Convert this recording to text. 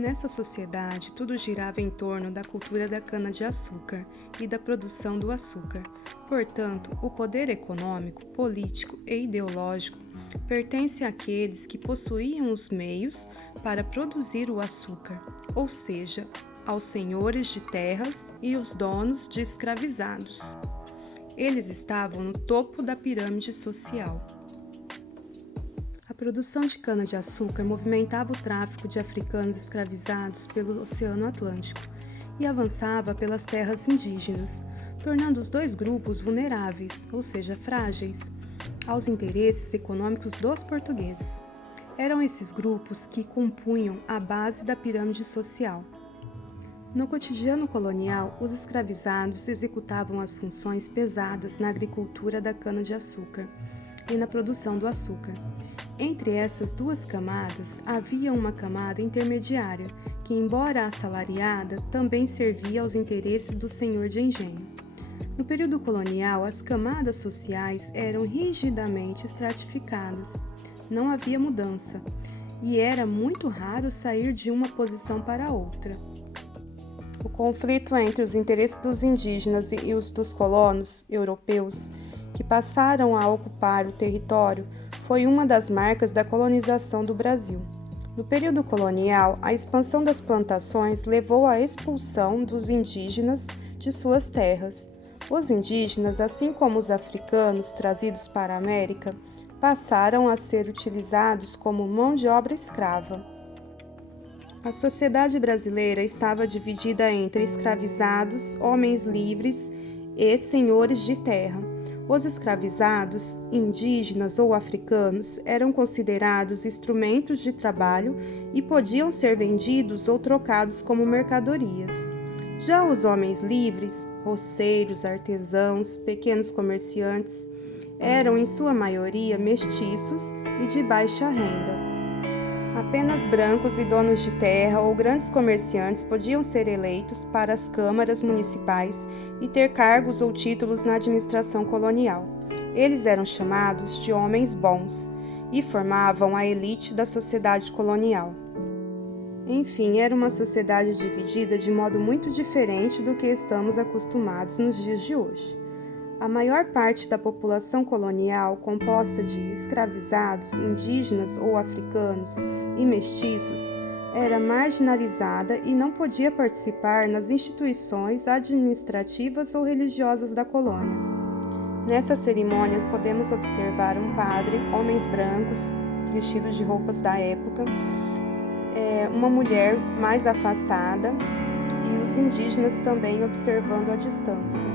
Nessa sociedade, tudo girava em torno da cultura da cana-de-açúcar e da produção do açúcar. Portanto, o poder econômico, político e ideológico pertence àqueles que possuíam os meios para produzir o açúcar, ou seja, aos senhores de terras e os donos de escravizados. Eles estavam no topo da pirâmide social. A produção de cana-de-açúcar movimentava o tráfico de africanos escravizados pelo Oceano Atlântico e avançava pelas terras indígenas, tornando os dois grupos vulneráveis, ou seja, frágeis, aos interesses econômicos dos portugueses. Eram esses grupos que compunham a base da pirâmide social. No cotidiano colonial, os escravizados executavam as funções pesadas na agricultura da cana-de-açúcar e na produção do açúcar. Entre essas duas camadas, havia uma camada intermediária, que, embora assalariada, também servia aos interesses do senhor de engenho. No período colonial, as camadas sociais eram rigidamente estratificadas. Não havia mudança, e era muito raro sair de uma posição para outra. O conflito entre os interesses dos indígenas e os dos colonos europeus, que passaram a ocupar o território, foi uma das marcas da colonização do Brasil. No período colonial, a expansão das plantações levou à expulsão dos indígenas de suas terras. Os indígenas, assim como os africanos trazidos para a América, passaram a ser utilizados como mão de obra escrava. A sociedade brasileira estava dividida entre escravizados, homens livres e senhores de terra. Os escravizados, indígenas ou africanos, eram considerados instrumentos de trabalho e podiam ser vendidos ou trocados como mercadorias. Já os homens livres, roceiros, artesãos, pequenos comerciantes, eram em sua maioria mestiços e de baixa renda. Apenas brancos e donos de terra ou grandes comerciantes podiam ser eleitos para as câmaras municipais e ter cargos ou títulos na administração colonial. Eles eram chamados de homens bons e formavam a elite da sociedade colonial. Enfim, era uma sociedade dividida de modo muito diferente do que estamos acostumados nos dias de hoje. A maior parte da população colonial, composta de escravizados, indígenas ou africanos e mestiços, era marginalizada e não podia participar nas instituições administrativas ou religiosas da colônia. Nessa cerimônia, podemos observar um padre, homens brancos, vestidos de roupas da época, uma mulher mais afastada e os indígenas também observando à distância.